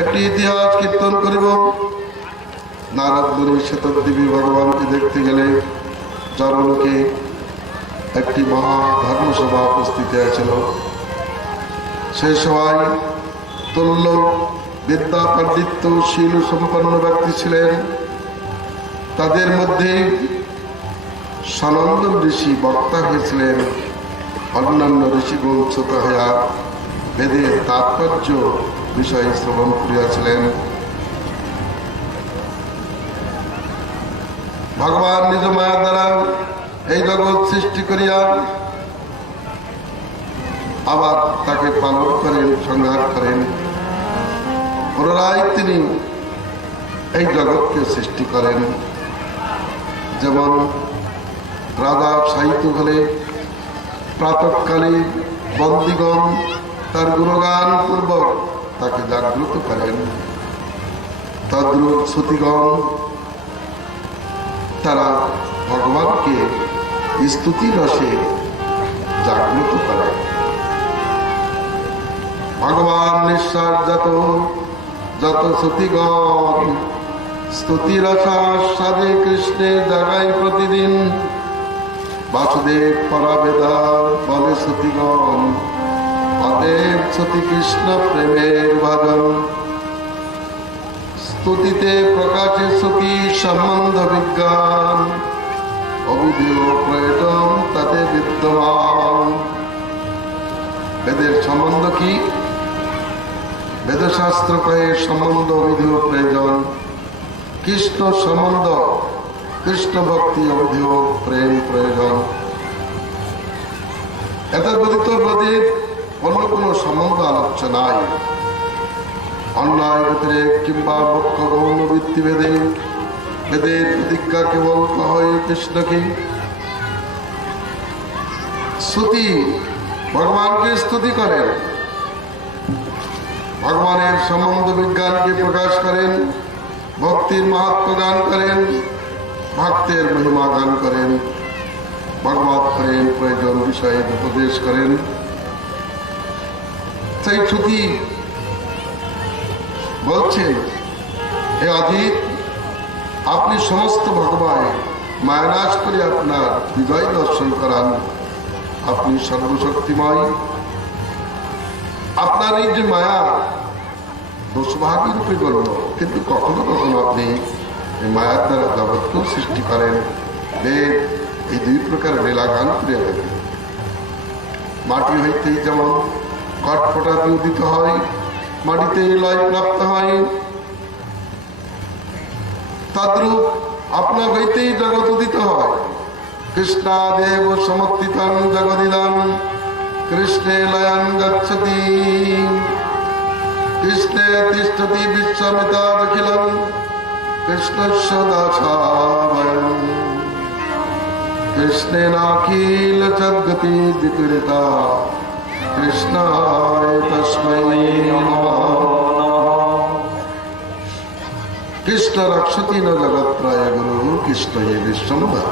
একটি ইতিহাস কীর্তন করিব। নারদ মুনি শতদ্বীপী ভগবানকে দেখতে গেলে জনলোকে একটি মহা ধর্মসভা উপস্থিত হয়েছিল। সেই সভায় তুল্য বিদ্যা পাণ্ডিত্য শীল সম্পন্ন ব্যক্তি ছিলেন। তাদের মধ্যে সনন্দন ঋষি বক্তা হয়েছিলেন। অন্যান্য ঋষিগণ ছোট হইয়া বেদের তাৎপর্য বিষয়ে শ্রবণ করিয়াছিলেন। ভগবান নিজ মায়া দ্বারা এই জগৎ সৃষ্টি করিয়া আবার তাকে পালন করেন, সংহার করেন। পুনরায় তিনি এই জগৎকে সৃষ্টি করেন। যেমন রাজা সাহিত্য হলে প্রাতঃকালে বন্দীগণ তার গুণগান পূর্বক তাকে জাগ্রত করেন, তদ্রূপ শ্রুতিগণ তারা ভগবানকে স্তুতি রসে জাগ্রত করে। ভগবান নিঃশ্বাস যত শ্রুতিগণ স্তুতি রসাস্বাদে কৃষ্ণে জাগাই প্রতিদিন। বাসুদেব পরাবেদা বলে শ্রুতিগণ, অতএব শ্রুতি কৃষ্ণ প্রেমের ভাজন। স্তুতিতে প্রকাশে শ্রুতি সম্বন্ধ বিজ্ঞান, অবিধেয় প্রয়োজন তাতে বিদ্যমান। বেদের সম্বন্ধ কি? বেদশাস্ত্র কয়ে সম্বন্ধ অবিধেয় প্রয়োজন। কৃষ্ণ সম্বন্ধ, কৃষ্ণ ভক্তি অবিধেয় প্রেম প্রয়োজন। এত ব্যতীত বেদের অন্য কোনো সম্বন্ধ আলোচ্য নাই। অন্যায় ব্যতিরেক কিংবা মুখ্য গৌণ বৃত্তিভেদে বেদের প্রতিজ্ঞা কেবল কহে কৃষ্ণকে। শ্রুতি ভগবানকে স্তুতি করেন, ভগবানের সম্বন্ধ বিজ্ঞানকে প্রকাশ করেন, ভক্তির মাহাত্ম্য গান করেন, ভক্তের মহিমা গান করেন, ভগবত প্রেম প্রয়োজন বিষয়ে উপদেশ করেন। সেই শ্রুতি বলছেন, হে অজিত, আপনি সমস্ত ভগবান মায়ানাশ করে আপনার বিজয় দর্শন করান। আপনি সর্বশক্তিময়। আপনার এই যে মায়া দোষভাগী রূপে গণ্য, কিন্তু কখনো কখনো আপনি এই মায়ার দ্বারা জগৎকেও সৃষ্টি করেন। দেব এই দুই প্রকার লীলা গান করিয়া থাকেন। মাটি হইতেই যেমন কটফটাতে উদিত হয়, মাটিতে লয় প্রাপ্ত হয়, তদ্রূপ আপনা হইতেই জগৎ উদিত হয়। কৃষ্ণাদেব সমর্থিতং জগদিদং কৃষ্ণে লয়ং গচ্ছতি। কৃষ্ণে তিষ্ঠতি বিশ্বমিতাদখিলং কৃষ্ণস্য দাসাভয়ং। কৃষ্ণেনাখিল জগতি বিপরীতা কৃষ্ণায় তস্मै নমঃ। কৃষ্ণ রক্ষতি ন জগত্রয় গুরু কৃষ্ণ হে বিশ্বম্ভর।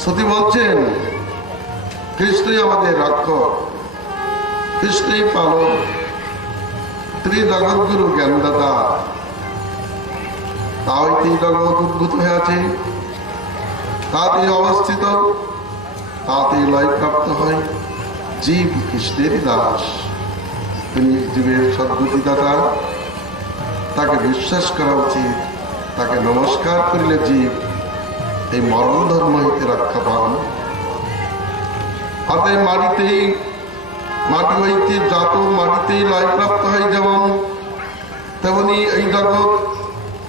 শ্রুতি বলছেন, কৃষ্ণই আমাদের রক্ষক, কৃষ্ণই পালক, তিনি জগৎগুরু জ্ঞানদাতা। তাই জগৎ উদ্ভূত হয়ে আছে, তাতেই অবস্থিত, তাতেই লয় প্রাপ্ত হয়। জীব কৃষ্ণের দাস, তিনি জীবের সদ্গতিদাতা। তাকে বিশ্বাস করা উচিত, তাকে নমস্কার করিলে জীব এই মরণ ধর্ম হইতে রক্ষা পান। অতএব মাটি হইতে জাত মাটিতেই লয় প্রাপ্ত হয় যেমন, তেমনি এই জগৎ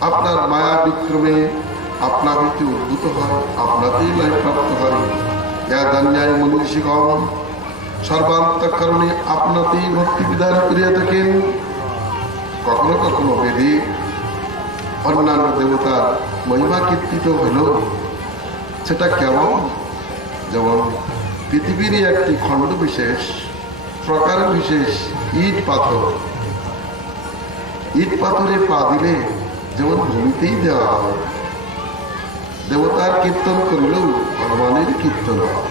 আপনার মায়া বিক্রমে আপনা হইতে উদ্ভূত হয়, আপনাতেই লয় প্রাপ্ত হয়। জান্যায় মনীষীগণ সর্বান্তঃকরণে আপনাতেই ভক্তি বিধান করিয়া থাকেন। কখনো কখনো বেদে অন্যান্য দেবতার মহিমা কীর্তিত হইল। সেটা কেমন? যেমন পৃথিবীরই একটি খণ্ড বিশেষ, প্রকার বিশেষ ইট পাথরে পা দিলে যেমন ভূমিতেই দেওয়া হয়। দেবতার কীর্তন করিলেও ভগবানের কীর্তন হয়,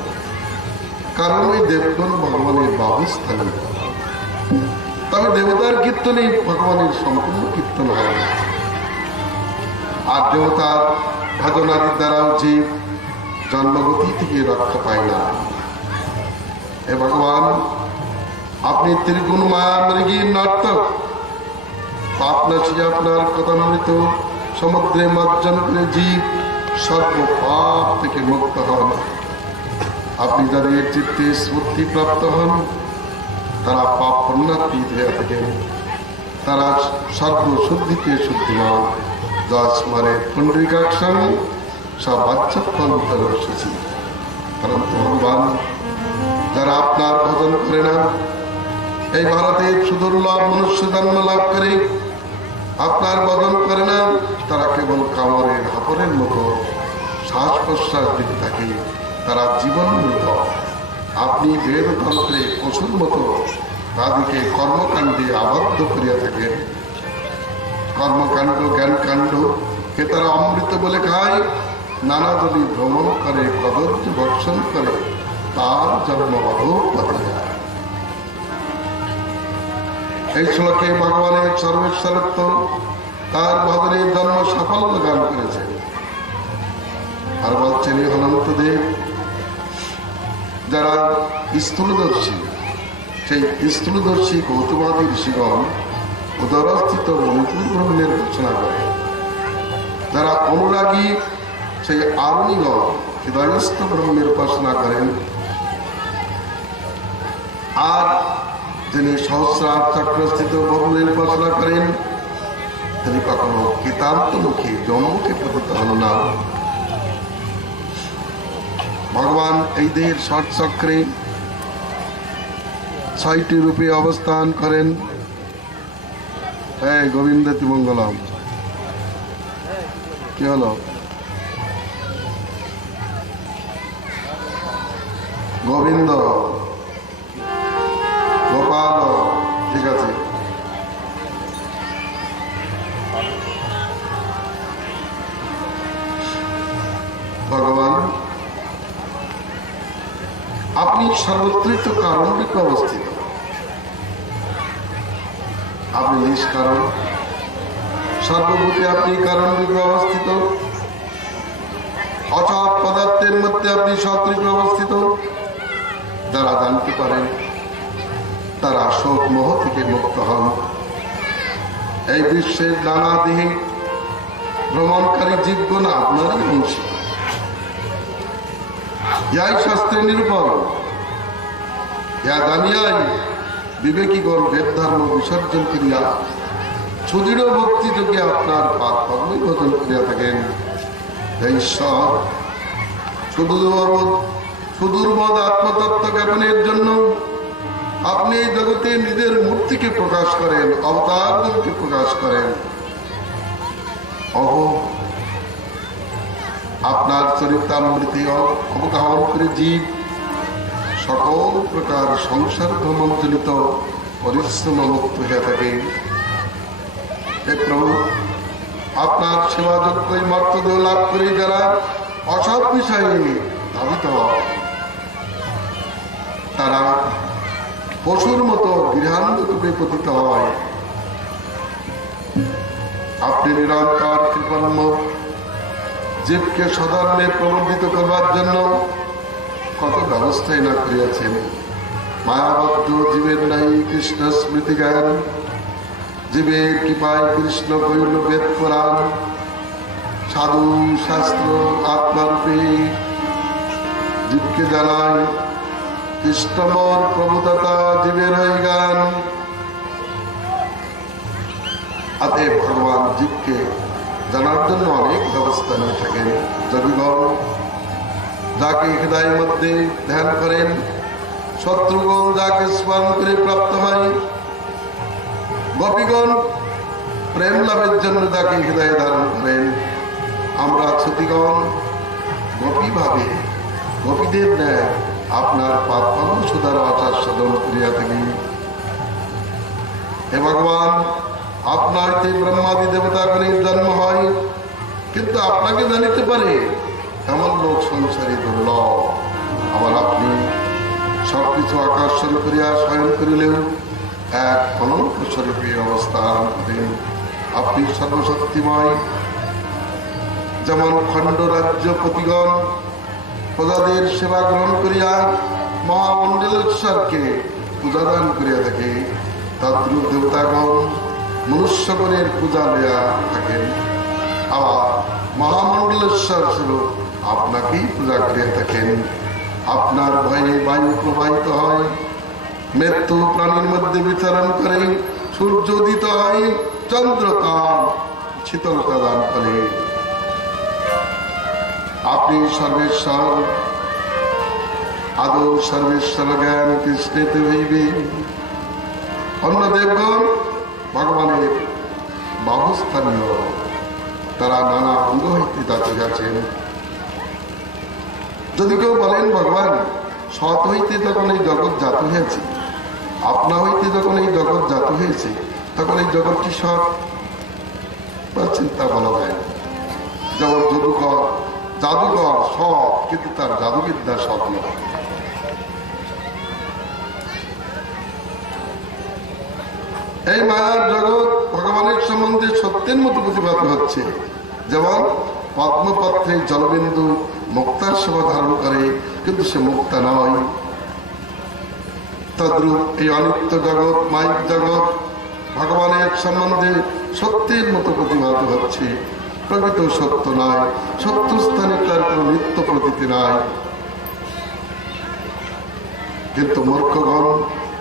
কারণ ওই দেবগণ ভগবানের বাবুস্থানে। তবে দেবতার কীর্তনে ভগবানের সম্পূর্ণ কীর্তন হয় না। আর দেবতার ভজনাদির দ্বারাও জীব জন্মগতি থেকে রক্ষা পায় না। হে ভগবান, আপনি ত্রিগুণ মায়া মৃগীর নর্তক, পাপনাশী আপনার কথামৃত সমুদ্রে মার্জন করে জীব সর্ব পাপ থেকে মুক্ত হন। আপনি যাদের চিত্তে স্ফূর্তি প্রাপ্ত হন, তারা পাপ পুণ্যাতীত হয়ে থাকেন, তারা সর্বশুদ্ধিতে শুদ্ধিমান। যস্মরে পুণ্ডরীকাক্ষং সবাচ্ছপন্তরসি। পরন্তু ভগবান, যারা আপনার ভজন করে না, এই ভারতে সুদুর্লভ মনুষ্য জন্ম লাভ করে আপনার ভজন করে না, তারা কেবল কামড়ের হাপড়ের মতো শ্বাস প্রশ্বাস দিতে থাকে, তারা জীবন মৃত। আপনি বেদতন্ত্রে পশুর মতো তাদেরকে কর্মকাণ্ডে আবদ্ধ করিয়া থাকেন। কর্মকাণ্ড জ্ঞানকাণ্ড কে তারা অমৃত বলে খায়, নানা দলি ভ্রমণ করে, কদর্য ভক্ষণ করে, তার জন্ম অধঃপতনে যায়। এই শ্লোকে ভগবানের সর্বেশ্বরত্ব, তার ভজনের জন্ম সাফল্য গান করেছেন। আর বলছেন অনন্ত দেব, যারা স্থূলদর্শী, সেই স্থূলদর্শী গৌতমাদি ঋষিগণ উদরস্থিত মণিপুর ব্রহ্মের ঘোষণা করে। যারা অনুরাগী, সেই আরণীগণ হৃদয়স্থ ব্রহ্মের উপাসনা করেন। আর যিনি সহস্রার চক্রস্থিত ব্রহ্মের উপাসনা করেন, তিনি কখনো কৃতান্তমুখী জম্মুখে পতিত হন না। ভগবান এই দেহের ষট চক্রে ৬টি রূপে অবস্থান করেন। হ্যাঁ, গোবিন্দ মঙ্গলম। কি হলো? গোবিন্দ, গোপাল, ঠিক আছে। ভগবান, আপনি সর্বত্রই তো কারণ রূপে অবস্থিত। আপনি নিষ্কারণ, সর্বভূতে আপনি কারণ রূপে অবস্থিত। অচল পদার্থের মধ্যে আপনি সৎ রূপে অবস্থিত। যারা জানতে পারেন, তারা শোক মোহ থেকে মুক্ত হন। এই বিশ্বের নানা দেহে ভ্রমণকারী জীবগণ আপনারই অংশী। ইয়াই শাস্ত্রের নিরূপণ। ইয়া জানিয়াই বিবেকীগণ বেদ ধর্ম বিসর্জন করিয়া সুদৃঢ় ভক্তি যোগে আপনার পাদ পদ্মে ভজন করিয়া থাকেন। ঈশ্বর সুদূরবোধ আত্মতত্ত্ব জ্ঞাপনের জন্য আপনি এই জগতে নিজের মূর্তিকে প্রকাশ করেন, অবতারকে প্রকাশ করেন। আপনার চরিতামৃতি অবগাহন করে জীব সকল প্রকার সংসার ভ্রমণজনিত পরিশ্রম মুক্ত হয়ে থাকে। হে প্রভু, আপনার সেবাযোগ্য মর্তদেহ লাভ করে যারা অসৎ বিষয়ে ধাবিত হয়, তারা পশুর মতো গৃহান্ধকূপে পতিত হয়। আপনি নিরন্তর কৃপণ্য জীবকে সধর্মে প্রবর্তিত করবার জন্য কত ব্যবস্থাই না করিয়াছেন। মায়াবদ্ধ জীবের নাই কৃষ্ণ স্মৃতি জ্ঞান, জীবের কৃপায় কৃষ্ণ কইল বেদ পুরাণ। সাধু শাস্ত্র আত্মারূপে জীবকে জানায়, কৃষ্ণমর প্রভুদাতা জীবের হয়ে গান। অতএব ভগবান জীবকে জানার জন্য অনেক ব্যবস্থা নিয়ে থাকেন। যোগীগণ যাকে হৃদয়ের মধ্যে ধ্যান করেন, শত্রুগণ যাকে স্মরণ করে প্রাপ্ত হয়, গোপীগণ প্রেম লাভের জন্য যাকে হৃদয়ে ধারণ করেন, আমরা ছুতিগণ গোপী ভাবে গোপীদের ন্যায় আপনার পাদপদ্ম সুধার আচার সাধন করিয়া থাকি। হে ভগবান, আপনার ব্রহ্মাদি দেবতাগণের জন্ম হয়, কিন্তু আপনাকে জানিতে পারে এমন লোক সংসারে দুর্লভ। আবার আপনি সবকিছু আকর্ষণ করিয়া শয়ন করিলেও এক অনন্ত স্বরূপে অবস্থান করেন। আপনি সর্বশক্তিময়। যেমন খণ্ড রাজ্য প্রতিগণ প্রজাদের সেবা গ্রহণ করিয়া মহামণ্ডলেশ্বরকে পূজাদান করিয়া থাকে, তদ্রূপ দেবতাগণ মনুষ্যগণের পূজা লইয়া থাকেন। আবার মহামণ্ডলেশ্বর স্বরূপ আপনাকেই পূজা করিয়া থাকেন। আপনার ভয়ে বায়ু প্রবাহিত হয়, মৃত্যু প্রাণীর মধ্যে বিচরণ করে, সূর্য উদিত হয়, চন্দ্র তার শীতলতা দান করে। আপনি সর্বেশ্বর, আদৌ সর্বেশ্বর জ্ঞান কৃষ্ণেতে হইবে। অন্য দেবগণ ভগবানের বাহুস্থানীয়, তারা নানা অঙ্গ হইতে দাঁতে গেছেন। যদি কেউ বলেন ভগবান সৎ হইতে যখন এই জগৎ জাত হয়েছে, আপনা হইতে যখন এই জগৎ জাত হয়েছে, তখন এই জগৎটি সৎ বা চিন্তা বলা যায়। যেমন জাদুঘর সৎ, কিন্তু তার জাদুবিদ্যা সৎ নয়। এই মায়ার জগৎ ভগবানের সম্বন্ধে সত্যের মতো প্রতিভাত হচ্ছে। যেমন পদ্মপত্রে জলবিন্দু মুক্তার সেবা ধারণ করে, কিন্তু সে মুক্তা নয়। তদ্রূপ এই অনিত্য জগৎ, মায়িক জগৎ ভগবানের সম্বন্ধে সত্যের মতো প্রতিভাত হচ্ছে, প্রকৃত সত্য নয়। সত্য স্থানে তার কোন নিত্য প্রতীতি নাই। কিন্তু মূর্খগণ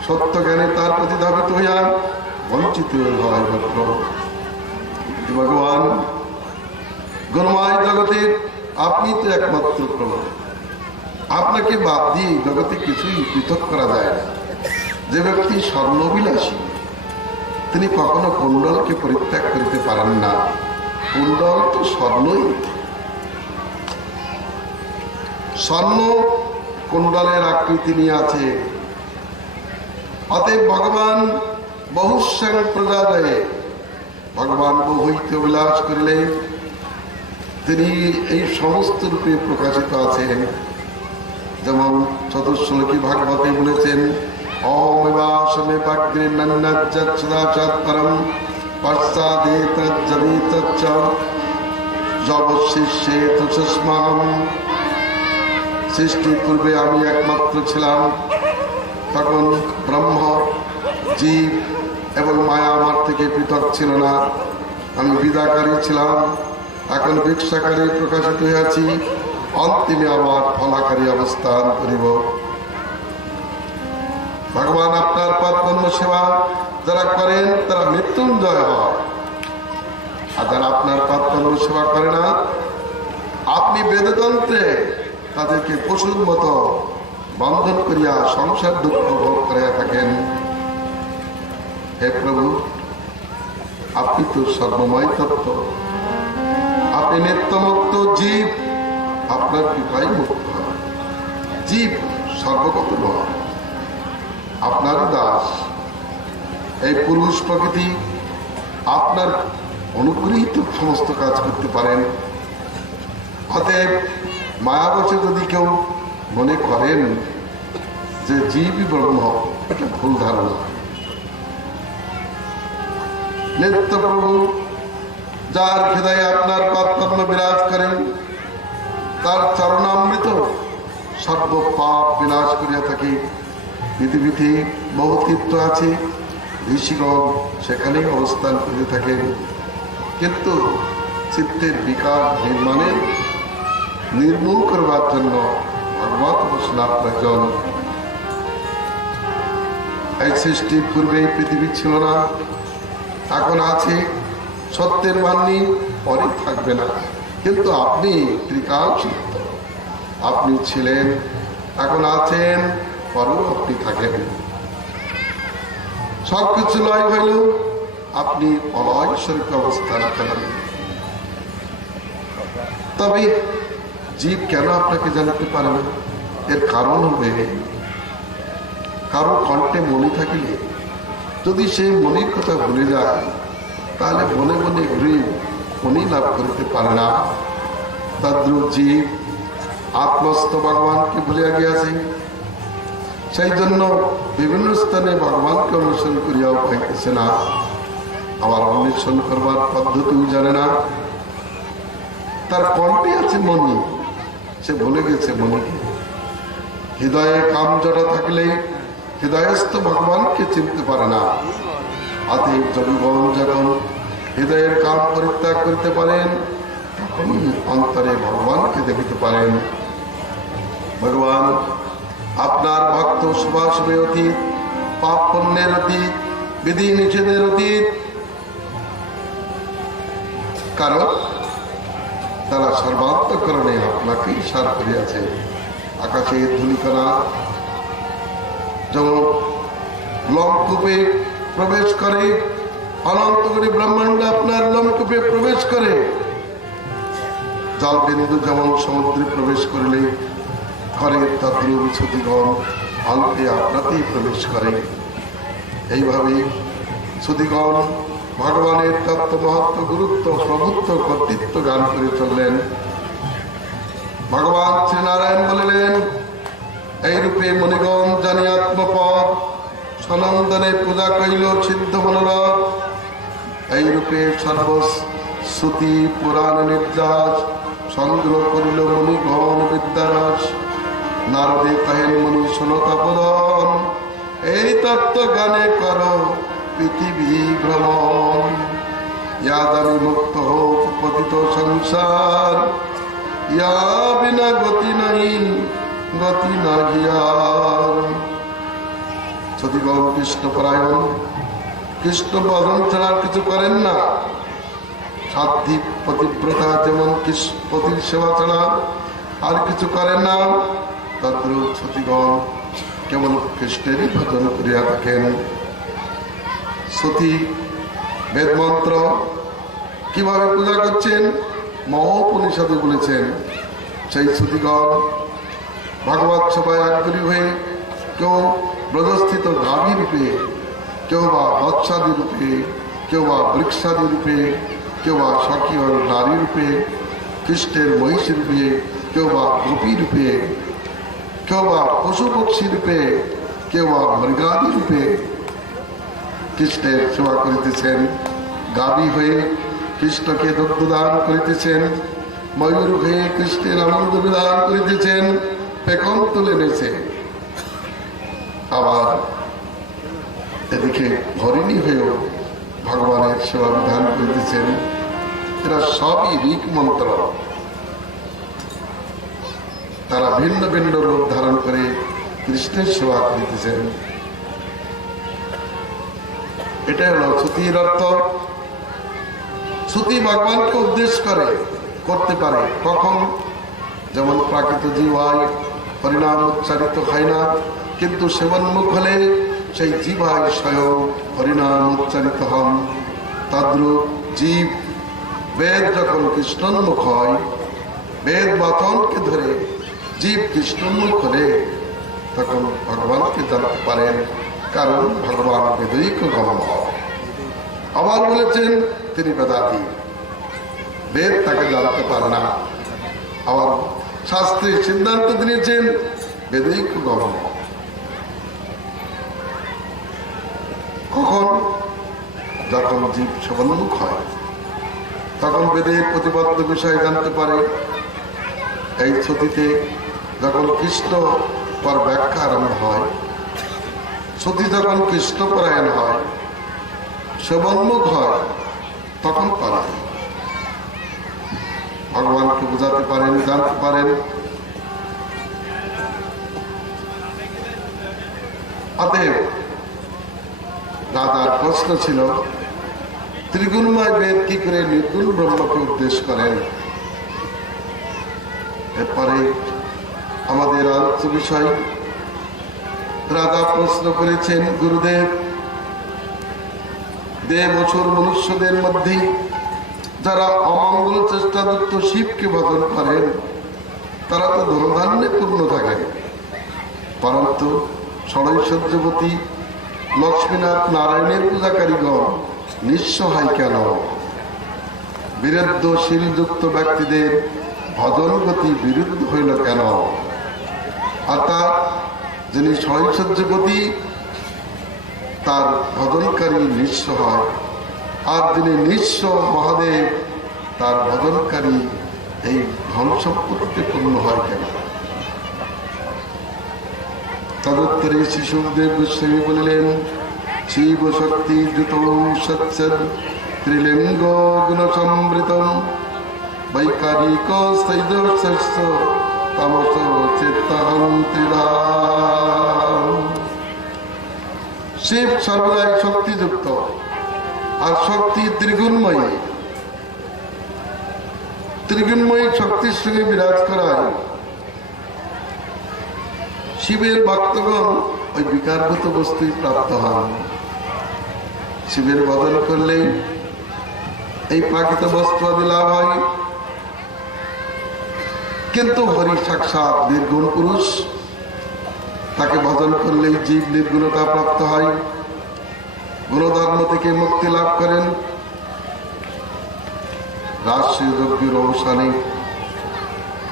সত্য জ্ঞানে তার প্রতি ধাবিত হইয়া বঞ্চিত হয় মাত্র। ভগবান গুণময় জগতের আপনি তো একমাত্র প্রভু। আপনাকে বাদ দিয়ে জগতে কিছুই পৃথক করা যায় না। যে ব্যক্তি স্বর্ণবিলাসী, তিনি কখনো কুণ্ডলকে পরিত্যাগ করিতে পারেন না। কুণ্ডল তো স্বর্ণই, স্বর্ণ কুণ্ডলের আকৃতি নিয়ে আছে। অতএব ভগবান বহুশ্যাং প্রজাদয়ে, ভগবান বহুইতে বিলাস করিলে তিনি এই সমস্ত রূপে প্রকাশিত আছেন। যেমন চতুর্শ্লোকী ভাগবতে বলেছেন, অমেবাসমে পাগ্রে নন্নাজ্জাৎসদাচাৎপরম পশ্চাদে তজ্জবিতচ্চ যবশিষ্যে তুষ্মাহম। সৃষ্টির পূর্বে আমি একমাত্র ছিলাম, তখন ব্রহ্ম, জীব এবং মায়া আমার থেকে পৃথক ছিল না। আমি বিদাকারী ছিলাম, এখন ভিক্ষাকারী প্রকাশিত হইয়াছি, অন্তিমে আমার ফলাকারী অবস্থান করিব। ভগবান আপনার পদকর্ম সেবা যারা করেন তারা মৃত্যুঞ্জয় হয়, আর যারা আপনার পদকর্ম সেবা করে না, আপনি বেদতন্ত্রে তাদেরকে পশুর মতো বন্ধন করিয়া সংসার দুঃখ ভোগ করিয়া থাকেন। হে প্রভু, আপনি তো সর্বময় তত্ত্ব, আপনি নিত্যমুক্ত জীব, আপনার কৃপাই মুক্ত হয়। জীব সর্বগত নয়, আপনার দাস। এই পুরুষ প্রকৃতি আপনার অনুগ্রহিত সমস্ত কাজ করতে পারেন। অতএব মায়াবশে যদি কেউ মনে করেন যে জীবই ব্রহ্ম, এটা ভুল ধারণা। নিত্য প্রভু যার হৃদয়ে আপনার পদ্ম বিরাজ করেন, তার চরণামৃত সর্ব পাপ বিনাশ করিয়া থাকে। পৃথিবীতে বহু তীর্থ আছে, ঋষিগণ সেখানেই অবস্থান করে থাকেন, কিন্তু চিত্তের বিকার নির্মাণে নির্মূল করবার জন্য ভগবত বৈষ্ণব প্রয়োজন। এই সৃষ্টির পূর্বে পৃথিবী ছিল না, এখন আছে। সত্যের মান্যী পরে থাকবে না, কিন্তু আপনি ত্রিকাল সত্য। আপনি ছিলেন, এখন আছেন, পরেও আপনি থাকেন। সবকিছু লয় হইল, আপনি অলয় স্বরূপ অবস্থান করেন। তবে জীব কেন আপনাকে জানতে পারে না? এর কারণ হবে, কারো কণ্ঠে মনে থাকিলে যদি সেই মনির কথা ভুলে যায়, তাহলে মনে মনে ঘুরে মনি লাভ করতে পারে না। তদ্রূপ জীব আত্মস্থ ভগবানকে ভুলিয়া গিয়াছে। সেই জন্য বিভিন্ন স্থানে ভগবানকে অনুসরণ করিয়াও পাইতেছে না, আবার অন্বেষণ করবার পদ্ধতিও জানে না। তার কণ্ঠে আছে মণি, সে ভুলে গেছে মণিকে। হৃদয়ে কাম জড়া থাকলে হৃদয়স্থ ভগবানকে চিনতে পারে না। অতএব জনগণ যখন হৃদয়ের কাম পরিত্যাগ করতে পারেন, তখনই অন্তরে ভগবানকে দেখিতে পারেন। ভগবান আপনার ভক্ত শুভাশুভের অতীত, পাপ পুণ্যের অতীত, বিধি নিষেধের অতীত, কারণ তারা সর্বান্তকরণে আপনাকেই সার করিয়াছে। আকাশের ধূলিকণা যেমন লমকূপে প্রবেশ করে, অনন্ত কোটি ব্রহ্মাণ্ড আপনার লমকূপে প্রবেশ করে। জলবিন্দু যেমন সমুদ্রে প্রবেশ করিলে করে, তদ্রূপ শ্রুতিগণ অল্পে আপনাতেই প্রবেশ করে। এইভাবে শ্রুতিগণ ভগবানের তত্ত্ব, মহত্ব, গুরুত্ব, প্রভুত্ব, কর্তৃত্ব গান করে চললেন। ভগবান শ্রীনারায়ণ বলিলেন, এই রূপে মণিগণ জানি আত্মপদ, সনন্দনে পূজা কইল সিদ্ধ মনোরথ। এই রূপে সর্বশ্রুতি পুরাণ নির্যাস, সংগ্রহ করিল মণিগণ বিদ্যারস। নারদে কহেন মণি শোনো তপোধন, এই তত্ত্ব গানে কর পৃথিবী ভ্রমণ। ইয়াদানি মুক্ত হোক পতিত সংসার, ইয়া বিনা গতি নাই, গতি না গিয়ার। সতীগণ কৃষ্ণপরায়ণ, কৃষ্ণ বদন ছাড়া কিছু করেন না। সাধ্বী পতিব্রতা যেমন পতির সেবা ছাড়া আর কিছু করেন না, তদ্রূপ সতীগণ কেবল কৃষ্ণেরই ভজন করিয়া থাকেন। সতী বেদমন্ত্র কিভাবে পূজা করছেন মহোপনিষদে বলেছেন। সেই সতীগণ ভগবত সভায় আগ্রহী হয়ে কেউ ব্রজস্থিত গাভী রূপে, কেউ বা বৎসাদি রূপে, কেউ বা বৃক্ষাদি রূপে, কেউ বা স্বকীয় নারী রূপে, কৃষ্ণের মহিষী রূপে, কেউ বা গোপী রূপে, কেউ বা পশু পক্ষী রূপে, কেউ বা মৃগাদি রূপে কৃষ্ণের সেবা করিতেছেন। গাভী হয়ে কৃষ্ণকে দুগ্ধ দান করিতেছেন, ময়ূর হয়ে কৃষ্ণের আনন্দ বিধান করিতেছেন, পেখম তুলে নিয়েছে। আবার এদিকে হরিণী হয়েও ভগবানের সেবা বিধান করিতেছেন। এরা সবই ঋক মন্ত্র। তারা ভিন্ন ভিন্ন রূপ ধারণ করে কৃষ্ণের সেবা করিতেছেন। এটাই হল শ্রুতির অর্থ। শ্রুতি ভগবানকে উদ্দেশ্য করে করতে পারে কখন, যেমন প্রাকৃত জীব হয়, হরিনাম উচ্চারিত হয় না, কিন্তু সেবন্মুখ হলে সেই জীবায় স্বয়ং হরিনাম উচ্চারিত হন। তদ্রূপ জীব বেদ যখন কৃষ্ণোন্মুখ হয়, বেদ বচনকে ধরে জীব কৃষ্ণোন্মুখ হলে তখন ভগবানকে জানতে পারেন, কারণ ভগবান বেদৈক গম্য। আবার বলেছেন তিনি বেদাতি, বেদ তাকে জানতে পারে না। আবার শাস্ত্রে সিদ্ধান্ত দিয়েছেন বেদৈক গম্য। কখন? যখন জীব সবন্মুখ হয়, তখন বেদের প্রতিবদ্ধ বিষয় জানতে পারে। এই শ্রুতিতে যখন কৃষ্ণ পর ব্যাখ্যা আরম্ভ হয়, শ্রুতি যখন কৃষ্ণপরায়ণ হয়, সবন্মুখ হয়, তখন তারা ভগবানকে বোঝাতে পারেন, জানতে পারেন। অতএব রাজার প্রশ্ন ছিল, ত্রিগুণময় বেদ কি করে নির্গুণ ব্রহ্মকে উদ্দেশ্য করেন? এরপরে আমাদের আলোচ্য বিষয়, রাজা প্রশ্ন করেছেন, গুরুদেব, দেব অসুর মনুষ্যদের মধ্যে যারা অমঙ্গল চেষ্টাযুক্ত শিবকে ভজন করেন, তারা তো ধনধান্যে পূর্ণ থাকেন, পরন্তু ষড়ৈশ্বর্যবতী লক্ষ্মীনাথ নারায়ণের পূজাকারীগণ নিঃস্ব হয় কেন? বিরুদ্ধশীলযুক্ত ব্যক্তিদের ভজন গতি বিরুদ্ধ হইল কেন? অর্থাৎ যিনি ষড়ৈশ্বর্যপতি তার ভজনকারী নিঃস্ব হয়, আর যিনি নিঃস্ব মহাদেব তার ভজনকারী এই ধন সম্পত্তিতে পূর্ণ হয় কেন? তদুত্তরে শ্রী সুখদেব গোস্বামী বলিলেন, শিব শক্তি দ্রুত সচ্ছদ ত্রিলিঙ্গ গুণ সমৃত বৈকারিক সৈদস্য তামস চিত্তহং ত্রিধাম। শিব সর্বদাই শক্তিযুক্ত, আর শক্তি ত্রিগুণময়ী। ত্রিগুণময়ী শক্তির সঙ্গে বিরাজ করায় শিবের ভক্তগণ ওই বিকারভূত বস্তুই প্রাপ্ত হন। শিবের ভজন করলেই এই প্রাকৃত বস্তু আদি লাভ হয়। কিন্তু হরি সাক্ষাৎ নির্গুণ পুরুষ, তাকে ভজন করলেই জীব নির্গুণতা প্রাপ্ত হয়, গুণধর্ম থেকে মুক্তি লাভ করেন। রাষ্ট্রীয় যজ্ঞের অবসানে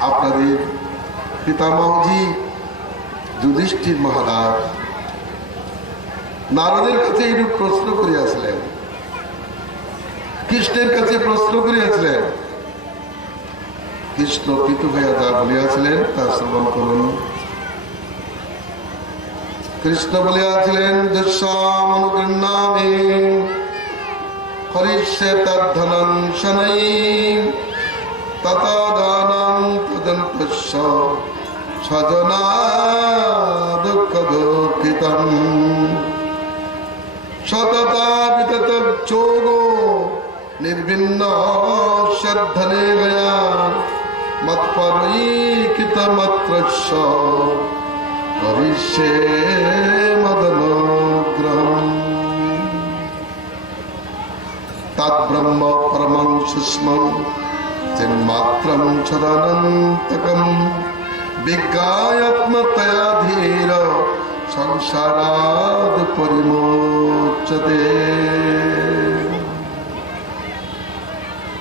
আপনাদের পিতামহজি যুধিষ্ঠির মহারাজ নারদের কাছে এইরূপ প্রশ্ন করিয়াছিলেন, কৃষ্ণের কাছে প্রশ্ন করিয়াছিলেন। কৃষ্ণ পিতু হইয়া যা বলিয়াছিলেন তা শ্রবণ করুন। কৃষ্ণ বলিয়াছিলেন, যস্যামনুগৃহ্ণামি হরিষ্যে তদ্ধনং শনৈ ততো দানং তদন্তস্য স্বজনা দুঃখ দুঃখিতং সততা বিতত যোগো নির্বিন্ন শ্রদ্ধনে গয়া মৎপরৈকিত মত্রস্য হরিষ্যে মদনুগ্রহম তদ্ব্রহ্ম পরমং সুষ্মং চিন্মাত্রং সদানন্তকম বিজ্ঞায়াত্মতয়া ধীর সংসারাদ পরিমোচতে।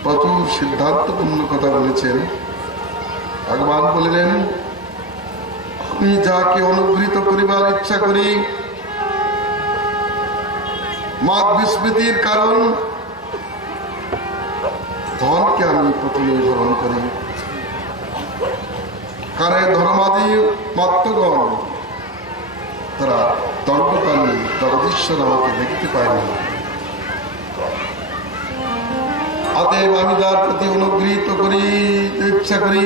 প্রচুর সিদ্ধান্তপূর্ণ কথা বলেছেন। ভগবান বলিলেন, আমি যাকে অনুগৃহীত করিবার ইচ্ছা করি, মত বিস্মৃতির কারণ ধনকে আমি প্রথমে গ্রহণ করি। কারণ ধর্মাদি মত্তগণ তারা দণ্ডকালী জগদীশ্বর আমাকে দেখতে পায় না। অতএব আমি তার প্রতি অনুগৃহীত করি ইচ্ছা করি,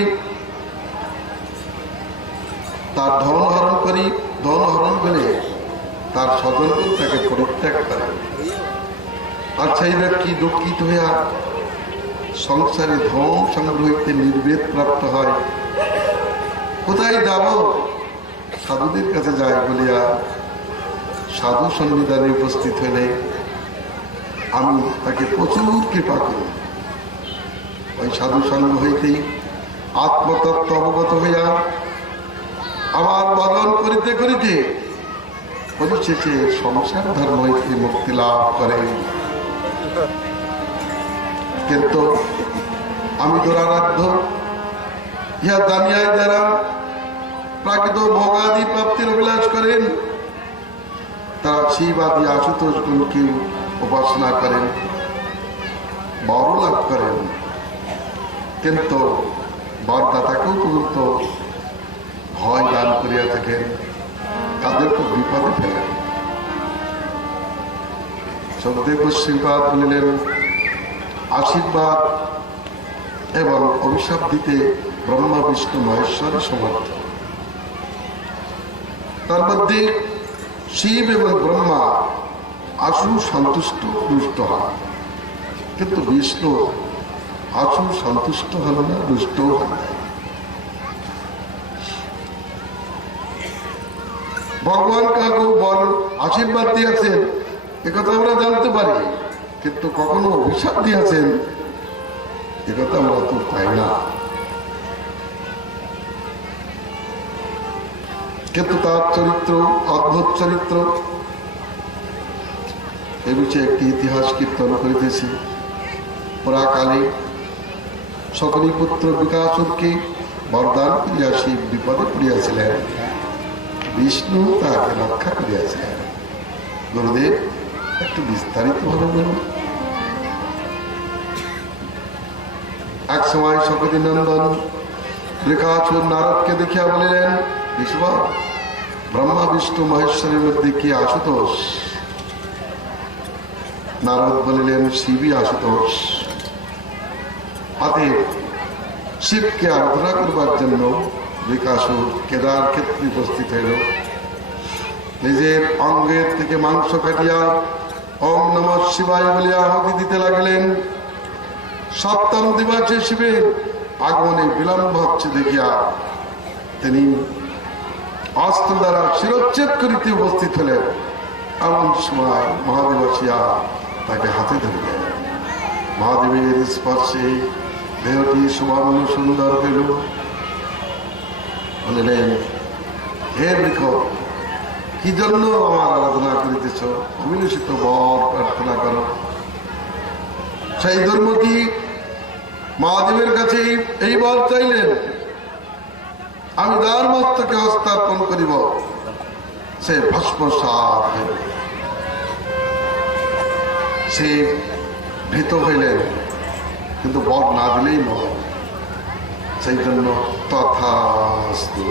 তার ধন হরণ করি। ধন হরণ করে তার স্বজনকে তাকে পরিত্যাগ করে। আর সেই ব্যক্তি দুঃখিত হইয়া সংসারে ধন সংগ্রহিতে নির্বেদ প্রাপ্ত হয়। কোথায় যাব? সাধুদের কাছে যায় বলিয়া সাধু সন্নিধানে উপস্থিত হইলে আমি তাকে প্রচুর কৃপা করি। ওই সাধু সঙ্গ হইতেই আত্মতত্ত্ব অবগত হইয়া আমার ভজন করিতে করিতে পরিশেষে সংসার ধর্ম হইতে মুক্তি লাভ করে। কিন্তু আমি দুরারাধ্য, ইহা জানিয়াই যারা প্রাকৃত ভোগাদি প্রাপ্তির অভিলাষ করেন, তারা শিব আদি আশুতোষ গুণকে উপাসনা করেন, বর লাভ করেন, কিন্তু বরদাতাকেও পর্যন্ত ভয় দান করিয়া থাকেন, তাদেরকে বিপদে ফেলেন। সদেব শ্রীপাদ বলিলেন, আশীর্বাদ এবং অভিশাপ দিতে ব্রহ্মা বিষ্ণু মহেশ্বরের সমর্থ। তার মধ্যে শিব এবং ব্রহ্মা আশু সন্তুষ্ট রুষ্ট হন, কিন্তু বিষ্ণু আশু সন্তুষ্ট হল না, রুষ্ট হন। ভগবান কাকু বল আশীর্বাদ দিয়েছেন একথা আমরা জানতে পারি, কিন্তু কখনো অভিশাপ দিয়েছেন একথা আমরা তো পাই না। কিন্তু তার চরিত্র অদ্ভুত চরিত্র। এ বিষয়ে একটি ইতিহাস কীর্তন করিতেছি। পরাকালে শকুনি পুত্র বিকাসুরকে বরদান করিয়া শিব বিপদে পড়িয়াছিলেন। বিষ্ণু তাকে রক্ষা করিয়াছেন। গুরুদেব একটু বিস্তারিত ভাবে বলুন। এক সময় শপথী নন্দন বৃকাসুর নারদকে দেখিয়া বলিলেন, বিশ্বর, ব্রহ্মা বিষ্ণু মহেশ্বরের মধ্যে কি আশুতোষ? নারদ বলিলেন, শিবই আশুতোষ। অতএব শিবকে আরাধনা করবার জন্য বৃকাসুর কেদার ক্ষেত্রে উপস্থিত হইল। নিজের অঙ্গের থেকে মাংস কাটিয়া ওম নমঃ শিবায় বলিয়া আহুতি দিতে লাগিলেন। সপ্তম দিবসে শিবের আগমনে বিলম্ব হচ্ছে দেখিয়া তিনি অস্ত্র দ্বারা শিরোচ্ছেদ করিতে উপস্থিত হলেন। এমন সময় মহাদেব আসিয়া তাকে হাতে ধরিলেন। মহাদেবের স্পর্শে দেহটি সুবর্ণ সুন্দর হইল। বলিলেন, হে বৃক্ষ, কি জন্য আমার আরাধনা করিতেছ? অবিলসিত বর প্রার্থনা করো। সেই ধর্মটি মহাদেবের কাছে এই বর চাইলেন, আমি যার মস্তকে হস্তার্পণ করিব সে ভস্মসাৎ হইল। সে ভীত হইলেন, কিন্তু বর না দিলেই নয়। সেই জন্য তথাস্তু,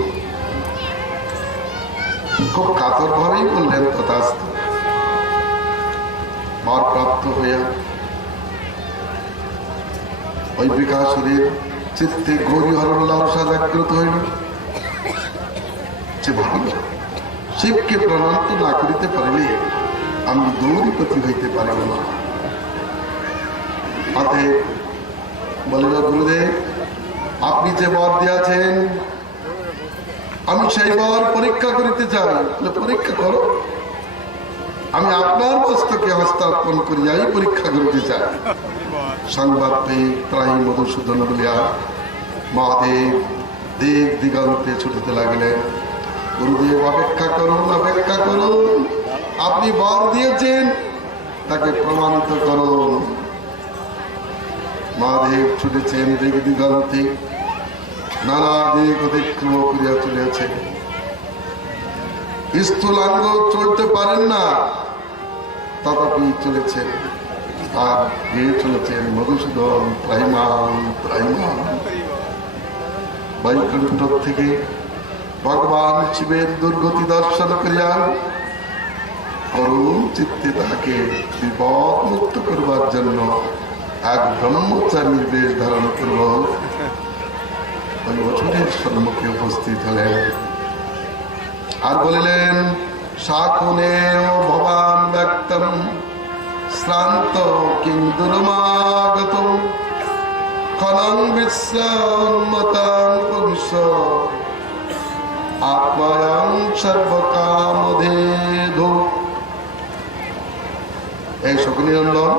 খুব কাতর ভাবেই বললেন তথাস্তু। বর প্রাপ্ত হইয়া ওই বৃকাসুরের চিত্তে গৌরী হরণ লালসা জাগ্রত হইল। সে ভাবিল, শিবকে প্রণান্ত না করিতে পারিলে আমি গৌরীপতি হইতে পারিব না। অতএব বলিল, গুরুদেব, আপনি যে বর দিয়াছেন আমি সেই বর পরীক্ষা করিতে চাই। পরীক্ষা করো। আমি আপনার মস্তকে হস্তার্পণ করিয়াই পরীক্ষা করিতে চাই। সংবাদ পেয়ে ত্রাহি মধুসূদন বলিয়া মহাদেব দিক দিগন্তে ছুটিতে লাগিলেন। গুরুদেব, অপেক্ষা করুন, অপেক্ষা করুন। আপনি বর দিয়েছেন, তাকে প্রমাণিত করুন। মহাদেব ছুটেছেন দিক দিগন্তে, নানা দিক অতিক্রম করিয়া চলিয়াছেন। স্থূলাঙ্গ চলতে পারেন না, তথাপি চলেছেন। আর গিয়ে চলেছেন মধুসূদন ত্রাহিমাম ত্রাহিমাম। বৈকুণ্ঠ থেকে ভগবান শিবের দুর্গতি দর্শন করিয়া করুণ চিত্তে তাকে বিপদ মুক্ত করবার জন্য এক ব্রহ্মচারীর বেশ ধারণ করব ওই অসুরের সম্মুখে উপস্থিত হলেন। আর বলিলেন, শাকুনে ভবান ব্যক্তম শ্রান্ত কিং দুর্মাগত খনং বিশ্বান্মতাং পুরুষ আত্মায়াং সর্বকামধেধু। এই শকুনিনন্দন,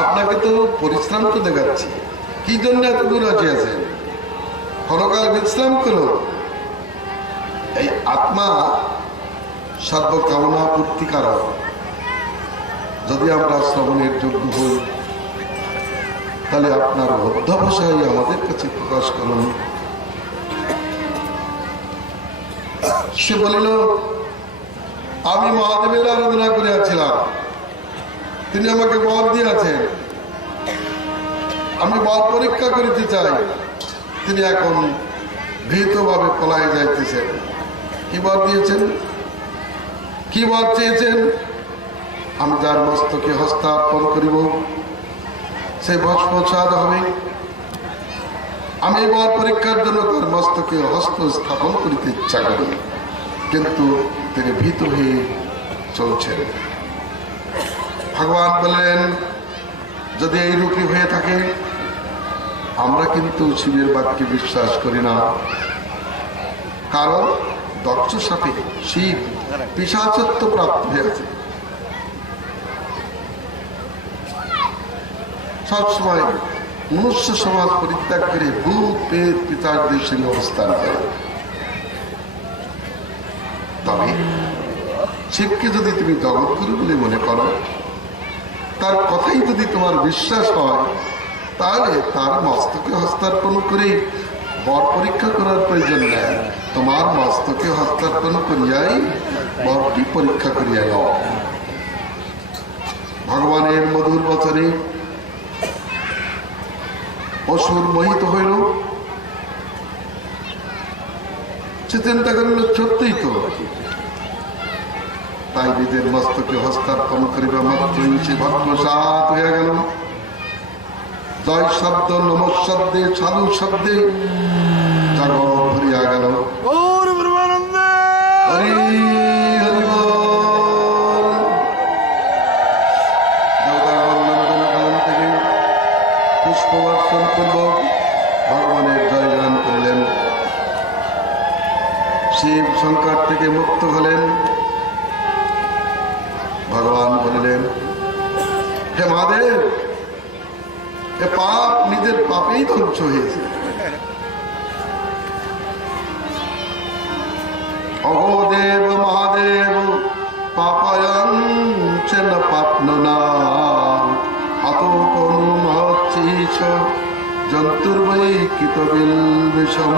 আপনাকে তো পরিশ্রান্ত দেখাচ্ছি, কি জন্য এত দূর আসিয়াছেন? ক্ষণকাল বিশ্রাম করুন। এই আত্মা সর্বকামনা পূর্তিকারক। যদি আমরা শ্রবণের যোগ্য হই, তাহলে আপনার অধ্যবসায় আমাদের কাছে প্রকাশ করুন। সে বলিল, আমি মহাদেবের আরাধনা করিয়াছিলাম, তিনি আমাকে বর দিয়েছেন, আমি বর পরীক্ষা করিতে চাই। তিনি এখন ভীতভাবে পলায় যাইতেছেন। কি বর দিয়েছেন? কি বর চেয়েছেন? আমি যার মস্তকে হস্তার্পণ করিব সে ভস্মসাৎ হবে। আমি বর পরীক্ষার জন্য তার মস্তকে হস্ত স্থাপন করিতে ইচ্ছা করি, কিন্তু তিনি ভীত হয়ে চলছেন। ভগবান বললেন, যদি এই রূপী হয়ে থাকে, আমরা কিন্তু শিবের বাক্যে বিশ্বাস করি না। কারণ দক্ষ সাপে শিব পিশাচত্ব প্রাপ্ত হয়েছে। সবসময় মনুষ্য সমাজ পরিত্যাগ করে ভূত পেট পিতারদের সঙ্গে অবস্থান করে। তবে শিবকে যদি তুমি জগৎগুরু বলে মনে করো, তার কথাই যদি তোমার বিশ্বাস হয়, তাহলে তার মস্তকে হস্তার্পণ করে বর পরীক্ষা করার প্রয়োজন নেই। তোমার মস্তকে হস্তার্পণ করিয়াই বরটি পরীক্ষা করিয়া নাও। ভগবানের মধুর বচনে অসুর মোহিত হইল। সে চিন্তা করিল সত্যিই তো, তাই নিজের মস্তকে হস্তার্পণ করিবা মাত্রই সে ভগ্নসাৎ হইয়া গেল। জয় শব্দ নমঃ শব্দে সাধু শব্দে জগৎ ভরিয়া গেল। হরি হরি বল। দেবতাগণ থেকে পুষ্পবর্ষণ পূর্বক ভগবানের জয়গান করলেন। শিব সংকট থেকে মুক্ত হলেন। ভগবান বলিলেন, হে মহাদেব, এ পাপ নিজের পাপেই ধ্বংস হয়েছে। অহোদেব মহাদেব পাপায়ং চেন পাপননা আত কোন মহচ্ছিস জন্তুর্বৈ কৃতবিল বিষম।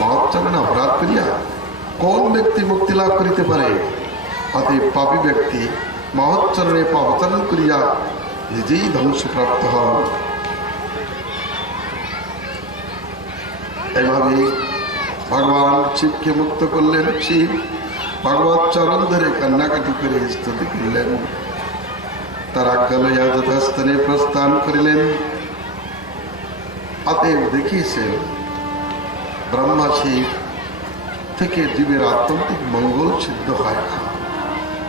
মহচ্চরণ অপরাধ করিয়া কোন ব্যক্তি মুক্তি লাভ করিতে পারে? অতএব পাপী ব্যক্তি মহচ্চরণে পাপাচরণ করিয়া নিজেই ধ্বংসপ্রাপ্ত হন। এইভাবে ভগবান শিবকে মুক্ত করলেন। শিব ভগবত চরণ ধরে কান্নাকাটি করে স্তুতি করিলেন। তার আজ্ঞা লইয়া যথাস্থানে প্রস্থান করিলেন। অতএব দেখিয়েছেন ব্রহ্মা শিব থেকে জীবের আত্যন্তিক মঙ্গল সিদ্ধ হয় না।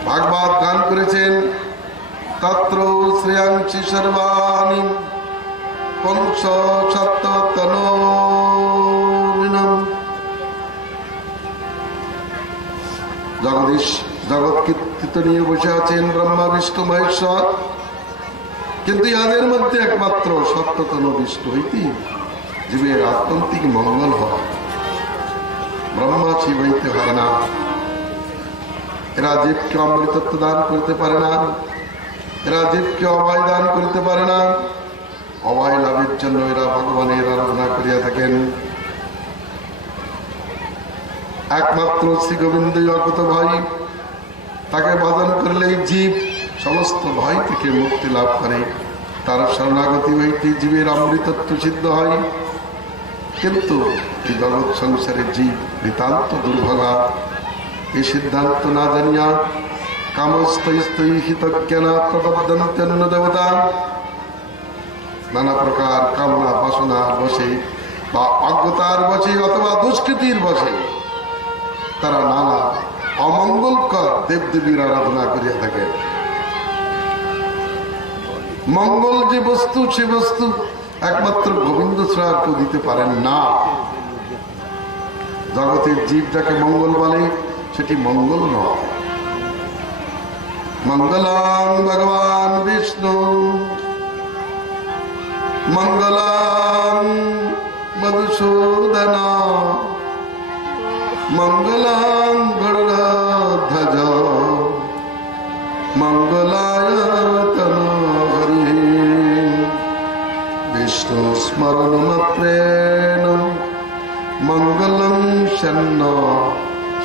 ভাগবত গান করেছেন, তত্র শ্রেয়াংসি সর্বাণি পঞ্চ সপ্ততনোবিনম। জগদীশ জগৎ কীর্তিত নিয়ে বসে আছেন ব্রহ্মা বিষ্ণু মহেশ্বর, কিন্তু ইহাদের মধ্যে একমাত্র সপ্ততনু বিষ্ণু হইতে জীবের আত্যন্তিক মঙ্গল হয়। ব্রহ্মা শিব হইতে হয় না। এরা জীবকে অমৃতত্ব দান করতে পারে না, এরা জীবকে অভয় দান করতে পারে না। অভয় লাভের জন্য এরা ভগবানের আরাধনা করিয়া থাকেন। একমাত্র শ্রী গোবিন্দই অকুত ভয়, তাকে ভজন করলেই জীব সমস্ত ভয় থেকে মুক্তি লাভ করে। তার শরণাগতি হইতে জীবের অমৃতত্ব সিদ্ধ হয়। কিন্তু এই জগৎ সংসারে জীব নিতান্ত দুর্ভাগা। এই সিদ্ধান্ত না জানিয়া কামস্তৈ হিতজ্ঞানা প্রবদ্ধন্তেন্ন দেবতা নানা প্রকার কামনা বাসনার বসে বা অজ্ঞতার বসে অথবা দুষ্কৃতির বসে তারা নানা অমঙ্গলকর দেবদেবীর আরাধনা করিয়া থাকে। মঙ্গল যে বস্তু, সে বস্তু একমাত্র গোবিন্দ ছাড়া কেউ দিতে পারেন না। জগতের জীব যাকে মঙ্গল বলে সেটি মঙ্গল নয়। মঙ্গলাং ভগবান বিষ্ণু মঙ্গলাং মধুসূদন মঙ্গলাং গরুড়ধ্বজ মঙ্গলায় তনু হরি। বিষ্ণু স্মরণ মাত্রেণ মঙ্গলং শন্ন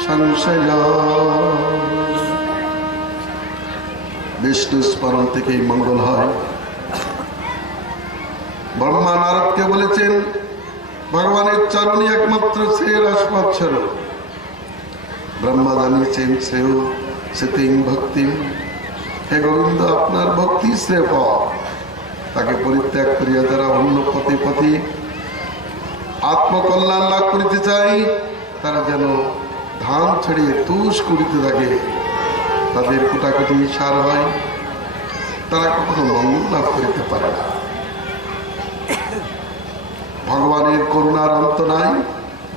সংশয়। বিষ্ণু স্মরণ থেকেই মঙ্গল হয়। ব্রহ্মা নারদকে বলেছেন, ভগবানের চরণই একমাত্র শ্রেয়ের আস্পদ স্বরূপ। ব্রহ্মা জানিয়েছেন শ্রেয় সেতিং ভক্তি, হে গোবিন্দ আপনার ভক্তি শ্রেয় পথ। তাকে পরিত্যাগ করিয়া যারা অন্য পথে পথে আত্মকল্যাণ লাভ করিতে চাই, তারা যেন ধান ছড়িয়ে তুষ করিতে থাকে। তাদের কুটাকুটি সার হয়, তারা কখনো মঙ্গল লাভ করিতে পারে না। ভগবানের করুণার অন্ত নাই,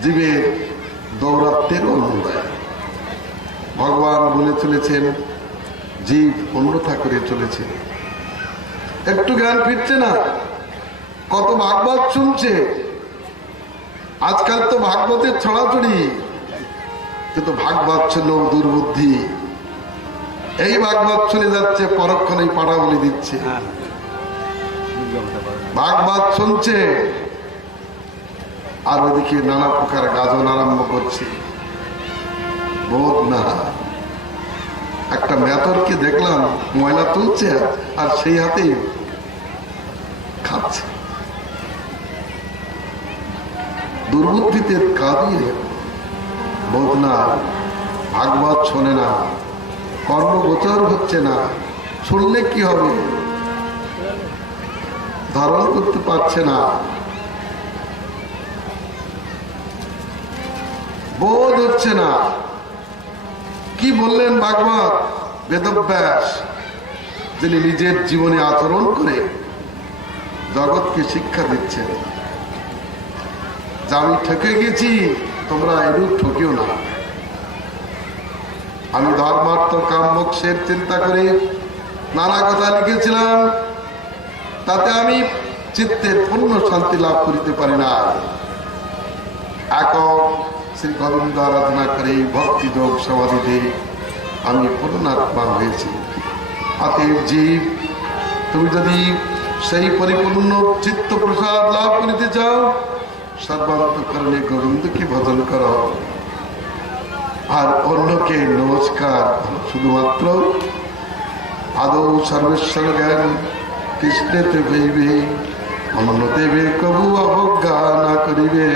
জীবের দৌরাত্মেরও অন্ত নাই। ভগবান বলে চলেছেন, জীব অন্যথা করে চলেছে। একটু জ্ঞান ফিরছে না। কত ভাগবত শুনছে, আজকাল তো ভাগবতের ছড়াছড়ি, কিন্তু ভাগবত ছিল দুর্বুদ্ধি। এই ভাগবত শুনে যাচ্ছে, পরক্ষণেই পাড়া বলে দিচ্ছে। ভাগবত শুনছে, আর ওদিকে নানা প্রকার গাজন আরম্ভ করছে। বোধ না, একটা মেথরকে দেখলাম ময়লা তুলছে আর সেই হাতেই খাচ্ছে। দুর্বুদ্ধিতে কাঁদিয়ে বোধ না, ভাগবত শোনে না, কর্মগোচর হচ্ছে না, শুনলে কি হবে, ধারণ করতে পারছে না, বোধ হচ্ছে না। কি বললেন ভাগবত? বেদব্যাস, যিনি নিজের জীবনে আচরণ করে জগৎকে শিক্ষা দিচ্ছেন যে আমি ঠকে গেছি, তোমরা এরূপ ঠকিও না। আমি ধর্মার্থ কাম মোক্ষের চিন্তা করে নানা কথা লিখেছিলাম, তাতে আমি চিত্তের পূর্ণ শান্তি লাভ করিতে পারি না। একক শ্রী গোবিন্দ আরাধনা করে ভক্তি যোগ সমাধিতে আমি পূর্ণাত্মা হয়েছি। অতএব জীব, তুমি যদি সেই পরিপূর্ণ চিত্ত প্রসাদ লাভ করিতে চাও, সর্বান্তঃকরণে গোবিন্দকে ভজন করো আর অন্যকে নমস্কার। শুধুমাত্র আদৌ সর্বেশ্বর জ্ঞান কৃষ্ণেতে হইবে, অন্য দেবে কবু অবজ্ঞা না করিবে।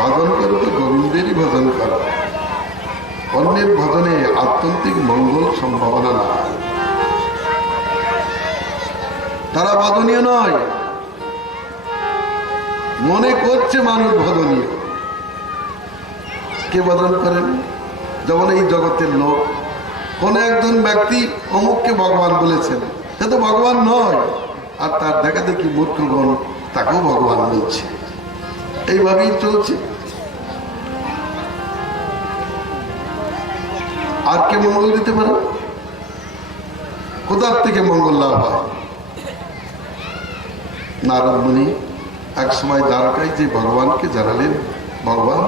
ভজন করো তো গোবিন্দেরই ভজন করো, অন্যের ভজনে আত্যন্তিক মঙ্গল সম্ভাবনা না। তারা ভজনীয় নয়, মনে করছে মানুষ ভজনীয়। কে ভজন করেন? যেমন এই জগতের লোক, কোন একজন ব্যক্তি অমুককে ভগবান বলেছেন, সে তো ভগবান নয়, আর তার দেখা দেখি মূর্খগণ তাকেও ভগবান বলছে। এইভাবেই চলছে। আর কে মঙ্গল দিতে পারে? কোথার থেকে মঙ্গল লাভ হয়? নারদ মুনি এক সময় দ্বারকায় যে ভগবানকে জানালেন, ভগবান,